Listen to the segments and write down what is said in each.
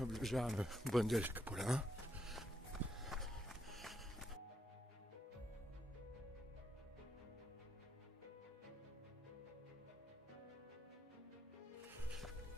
Наближаваме Банделска поляна.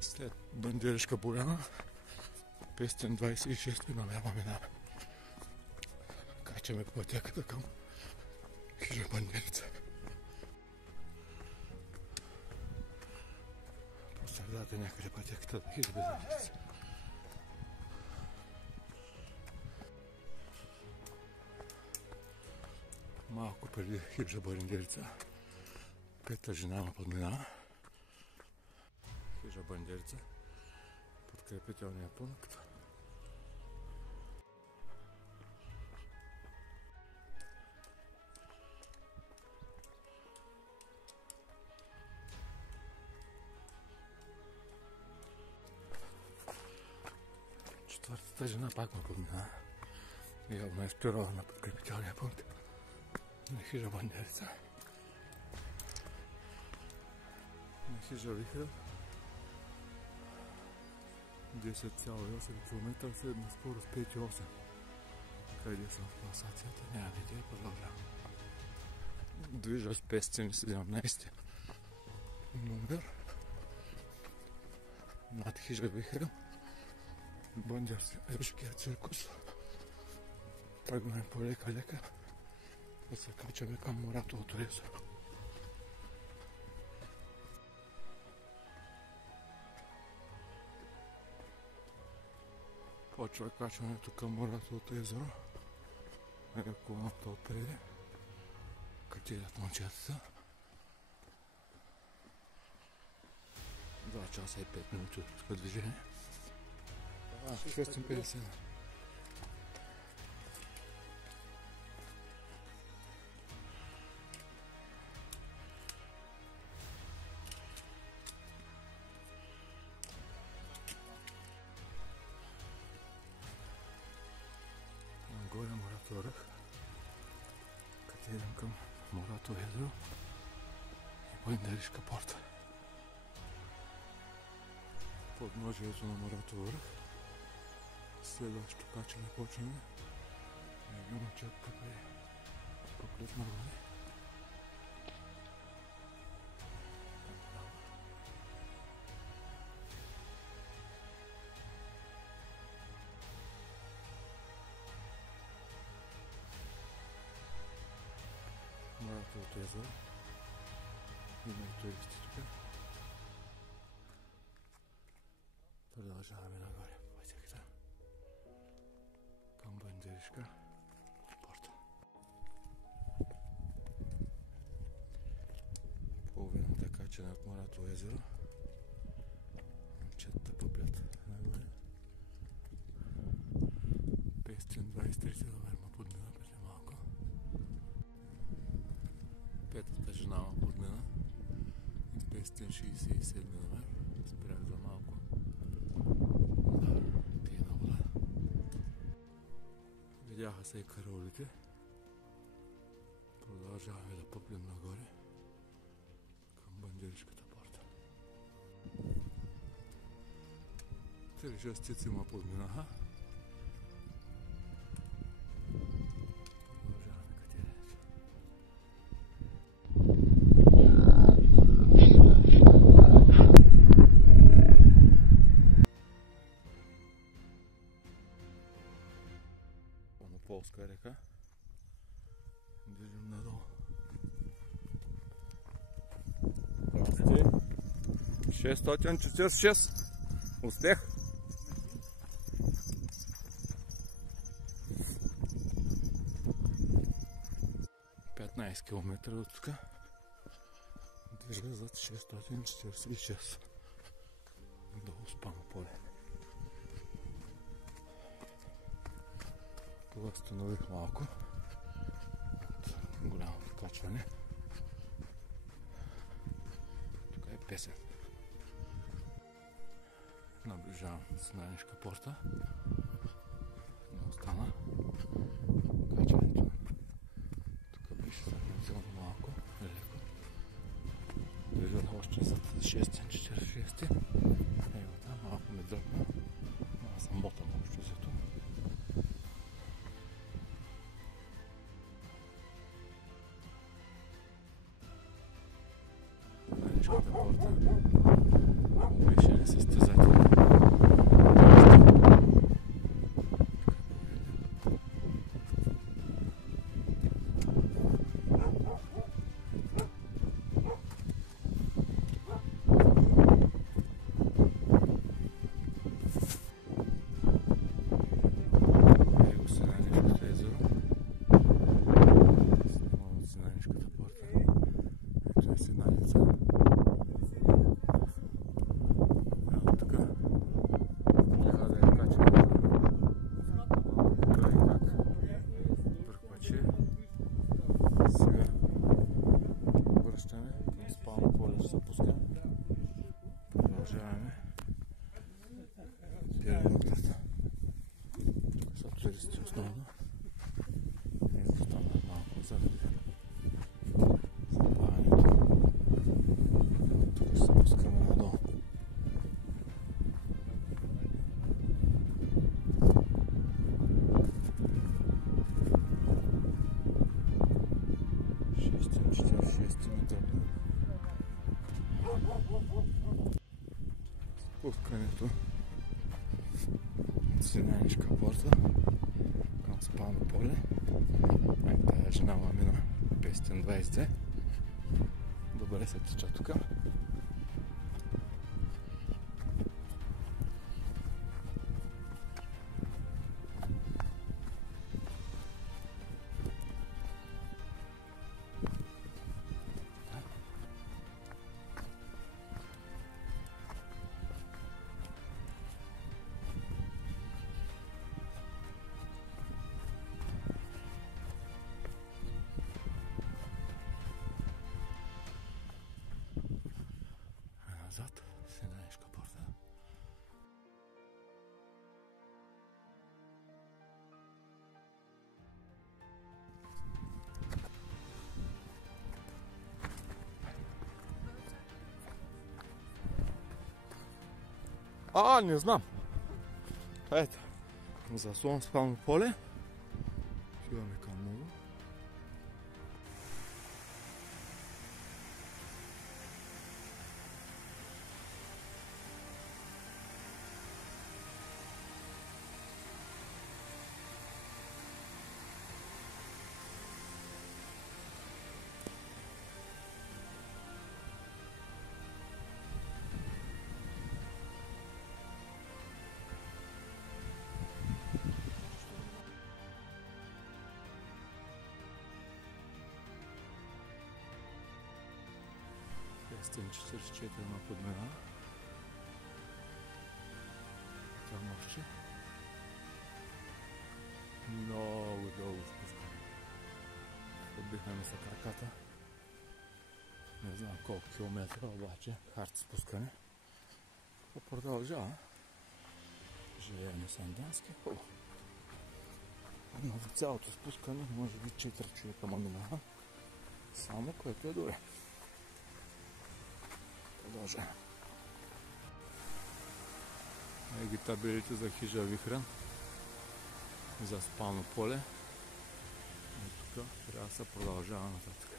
След Банделска поляна, 526 намяваме на качаме пътеката към хижа Банделица. По средата някъде пътеката до хижа Банделица. Малко преди хижа Банделица, пета жена ме подминава. Хижа Банделица, подкрепителния пункт. Четвъртата жена пак ме подминава. Явно е спирала на подкрепителния пункт на хижа Банделица. На хижа Вихра 10,8 км, средна скорост 5,8. Къде съм в класацията? Няма идея, продължавам. Движа с 517 номер над хижа Вихра. Банделския циркус. Тръгваме по лека да се качаме към Моратовото езеро. Почва качването към Моратовото езеро. Колоната отпреди. Катират момчетата. 2 часа и 5 минути от движение. 650. Горе Моратов ръх. Като идем към Моратово езеро и Банделска порта. Подножието на Моратов ръх. Следващото качване почваме. Една чапка при поклет на води. Моратовото езеро. Има и туристи тук. Продължаваме нагоре по пътеката към Банделска порта. Половината качена от Моратово езеро. Момчетата пъплят нагоре. 523 номер ме подмина преди малко. Петата жена ме подмина. 567 номер. Спрях за малко. Пие на вода. Видяха се и караулите. Продължаваме да пъплим нагоре към Банделската порта. 3 стици ме подминаха. Продължаваме катеренето. Полска река. Движим надолу. Здравствуйте. 646. Успех. Километра от тук. Движа зад 646. Долу спано поле. Това станових малко от голямото качване. Тук е песен. Наближавам Банделска порта. Не остана качването. Тук беше сравнително малко, леко. Движа още за 646. Ево там малко ме дръпна. Аз съм порта. Беше състезателно. Продължаваме. Периметрата. Тук са туристи основно. Изостанах малко заради запаването. Тук ще се пускаме надолу. Спускането от Синайнишка порта към спално поле. Тая жена мина 520. Добре се тича тук. Назад, Синайнишка порта. Не знам. Ето, заслон спално поле. Отиваме към него. Стен 44 на подмена. Това мощче. Много дълго спускане. Отдихнем са краката. Не знам колко километра, обаче хард спускане. Продължава. Живееме Сандански. Но за цялото спускане може би 4 човека минаха. Само, което е добре. Продължаваме. Еги табелите за хижа Вихрен. За спално поле. И тук трябва да се продължава нататък.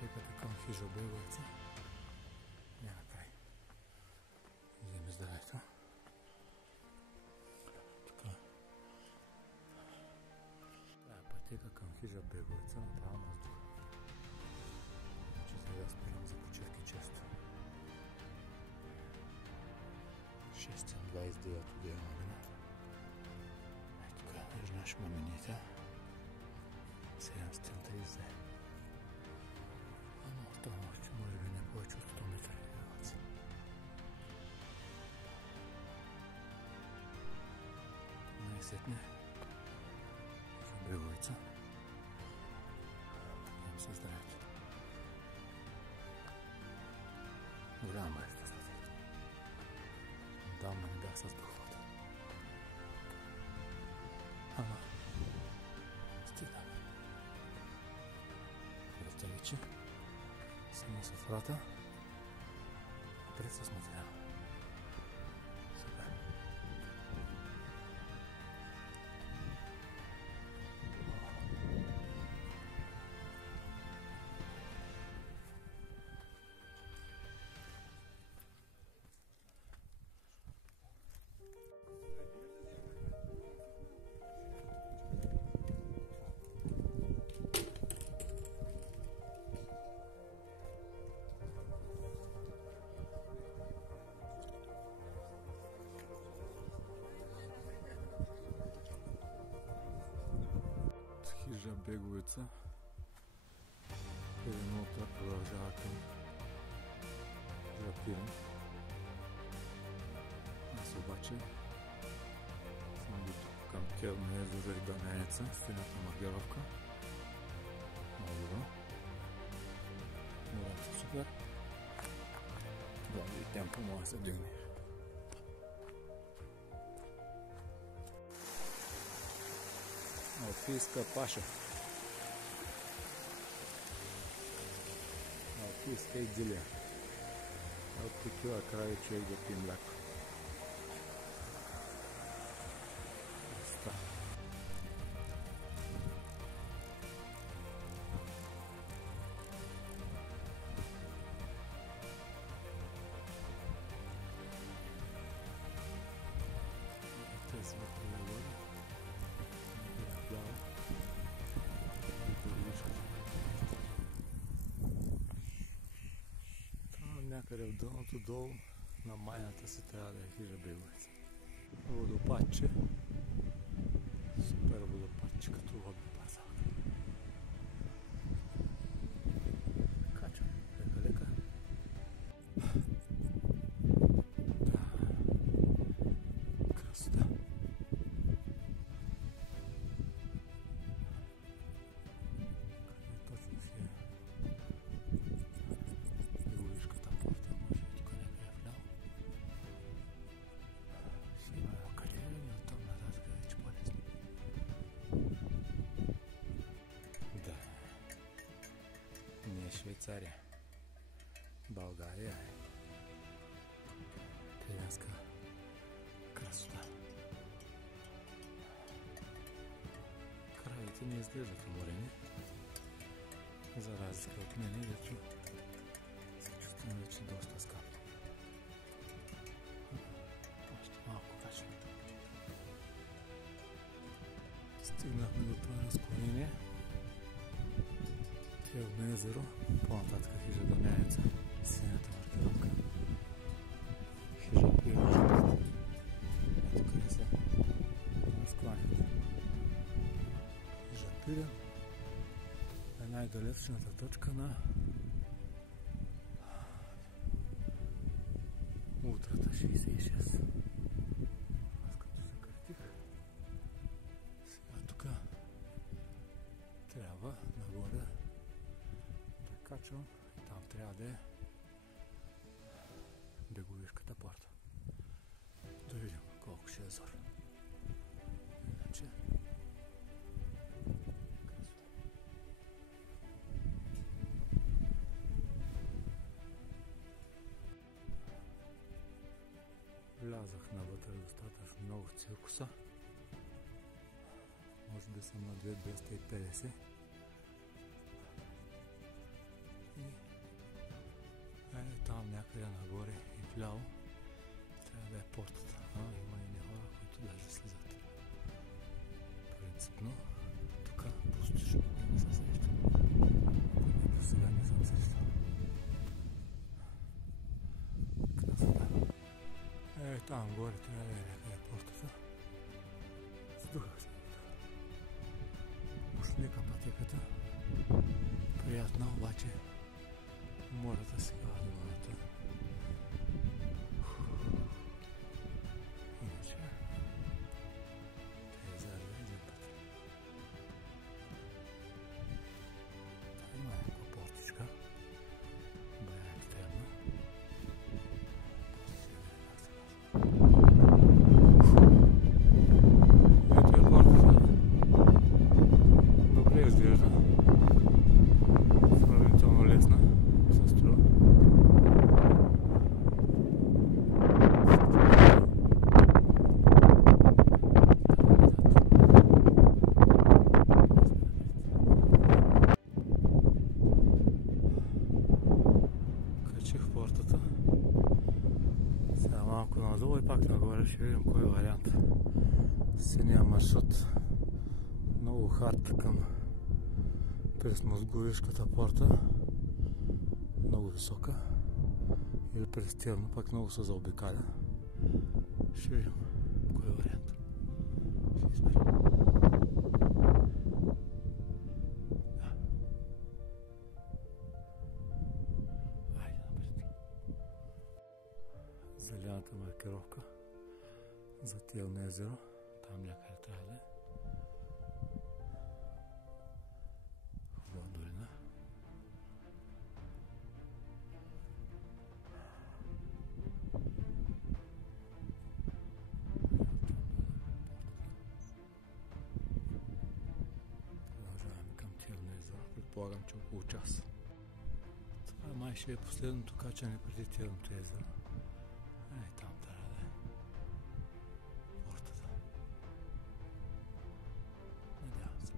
Пътеката към хижа Беговица. Няма край. Идем здравето. Тук. Това е пътека към хижа Беговица, направо въздух. Че сега спирам за почивки често. 629 дена мина. Тук виждаш мамените. 730. Това може би не повече от 100 метра елевация. Най-сетне Беговица. Идем се здравето. Голяма е тази след. Давно не бях с духовата. Ама, стигнаме. Вратовичи. Само с врата. Пред се смотрява. Супер. Хижа Беговица. Перемота продължава към Жапирен. Аз обаче съм до тук към Келно езеро и Данаеца, стената маркировка. Много добро. Морето супер. Добре, темпо може да се дигне. Алпийска паша. Алпийска идилия. От такива краи човек да пие мляко. Тези вътре там някъде в дъното долу на майната си трябва да е хижа Беговица. Водопадче. Супер водопадче, като водопаза. Качвам лека-лека. Красота. Точно си е Беговишката порта, може би тук някъде е вляво. Ще има къде и оттам нататък вече по-лесно. Да. Не е Швейцария. България е. Пиренска красота. Кравите не изглеждат уморени. За разлика от мене, дето се чувствам вече доста скапно. Още малко качвам. Стигнахме до това разклонение. Келно езеро, по-нататък хижа Дамяница, синята маркировка. Хижа Пирен. Ето къде са разкланят. Хижа Пирен е най-далечната точка на утрата 66. Аз като се картих, сега тук трябва нагоре да качвам и там трябва да е Беговишката порта. Да видим колко ще е зор. Иначе влязах навътре достатъчно много в циркуса. Може да съм на 2250. И там някъде нагоре и вляво трябва да е портата. Има и хора, които даже слизат. Принципно тук пустишно не се срещам. Поне до сега не съм срещал. Красота. Там горе трябва да е някъде портата. Сдухах се. Уж лека пътеката. Приятна, обаче мората сега до водата. Иначе те е заедно един път. малко надолу и пак нагоре. Ще видим кой е вариант. Синия маршрут. Много хард към през Мозговишката порта. Много висока. Или през Тирно, пак много се заобикаля. Ще видим кой е вариант. Ще изберем. Айде напред. Зелената маркировка за Тирно езеро. Там някъде трябва да е. Хубава долина. Продължаваме към Тирно езеро. Предполагам, че около час. Това май ще е последното качане преди Тирното езеро. Там трябва да е портата. Надявам се.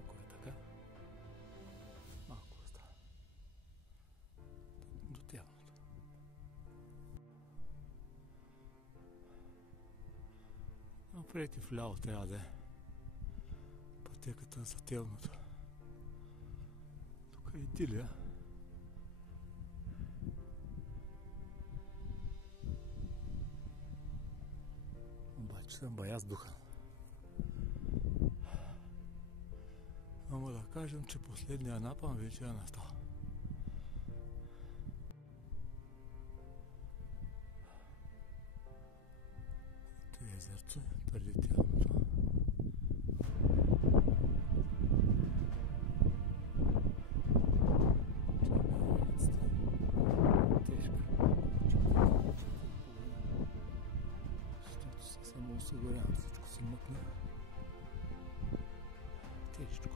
Ако е така, малко остава. До Тирното. Напред и вляво трябва да е пътеката за Тирното. Тук е идилия. Обаче съм бая с духа. Ама да кажем, че последния напън вече е настал. Това е езерце преди Тирното. Самоосигурявам, всичко се мъкна. Тежко.